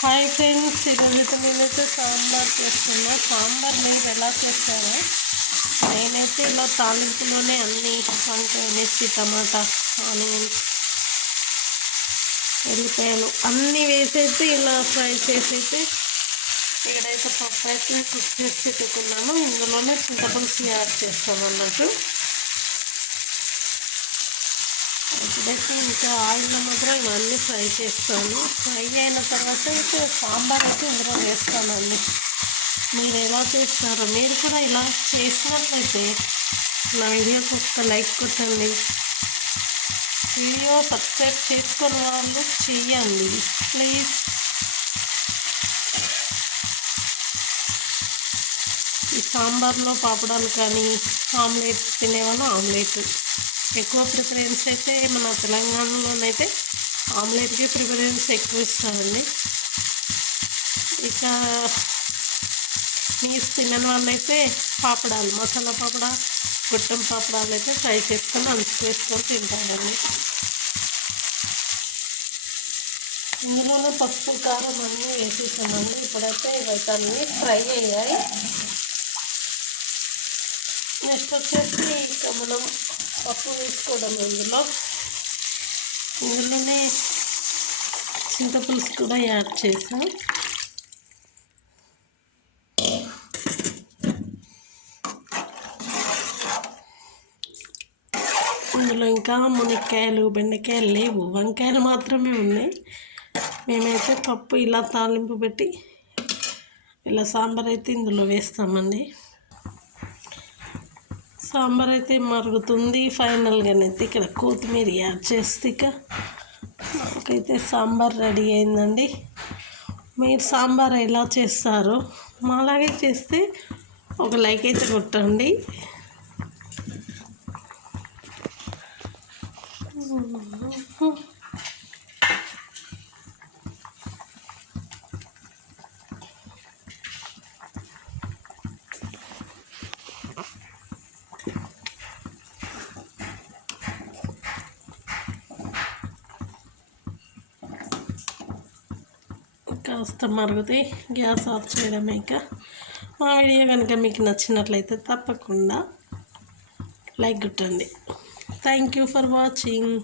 Hi friends ఈరోజు నేనైతే సాంబార్ చేస్తున్నా. సాంబార్ మీరు ఎలా చేస్తారో నేనైతే ఇలా తాలింపులోనే అన్ని వంకాయ మిర్చి టమాటా ఆనియన్స్ వెళ్ళిపోయాను అన్నీ వేసైతే ఇలా ఫ్రై చేసైతే ఇక్కడైతే పప్పు అయితే కుక్ చేసి పెట్టుకున్నాము. ఇందులోనే చింతపులుసు యాడ్ చేస్తాం అన్నట్టు ఇప్పుడైతే ఇంకా ఆయిల్లో మాత్రం ఇవన్నీ ఫ్రై చేస్తాను. ఫ్రై అయిన తర్వాత అయితే సాంబార్ అయితే ఇందులో వేస్తానండి. మీరు ఎలా చేస్తారో మీరు కూడా ఇలా చేసినట్లయితే నా వీడియోకి ఒక లైక్ కొట్టండి. వీడియో సబ్స్క్రైబ్ చేసుకున్న వాళ్ళు చెయ్యండి ప్లీజ్. ఈ సాంబార్లో పాపడాలు కానీ ఆమ్లెట్ తినేవాళ్ళు ఆమ్లెట్. ఎక్కువ ప్రిఫరెన్స్ అయితే మన తెలంగాణలోనైతే ఆమ్లెట్కి ప్రిఫరెన్స్ ఎక్కువ ఇస్తారండి. ఇక నీసు తినని వాళ్ళైతే పాపడాలు మసాలా పాపడా గుట్టం పాపడాలు అయితే ఫ్రై చేసుకొని అంచుకు వేసుకొని తింటారండి. ఇందులోనే పసుపు కారం అన్నీ వేసేసామండి. ఇప్పుడైతే ఇవైతే అన్నీ ఫ్రై అయ్యాయి. నెక్స్ట్ వచ్చేసి ఇంకా మనం పప్పు వేసుకోవడం ఇందులో. ఇందులోనే చింతపులుసు కూడా యాడ్ చేసాం. ఇందులో ఇంకా మునక్కాయలు బెండకాయలు లేవు. వంకాయలు మాత్రమే ఉన్నాయి. మేమైతే పప్పు ఇలా తాలింపు పెట్టి ఇలా సాంబార్ అయితే ఇందులో వేస్తామండి. సాంబార్ అయితే మరుగుతుంది. ఫైనల్గానైతే ఇక్కడ కొత్తిమీర యాడ్ చేస్తే ఇక నాకైతే సాంబార్ రెడీ అయిందండి. మీరు సాంబార్ ఎలా చేస్తారు? మాలాగే చేస్తే ఒక లైక్ అయితే కొట్టండి. కాస్త మరుగుతాయి గ్యాస్ ఆఫ్ చేయడమే ఇంకా. మా వీడియో కనుక మీకు నచ్చినట్లయితే తప్పకుండా లైక్ కొట్టండి. Thank you for watching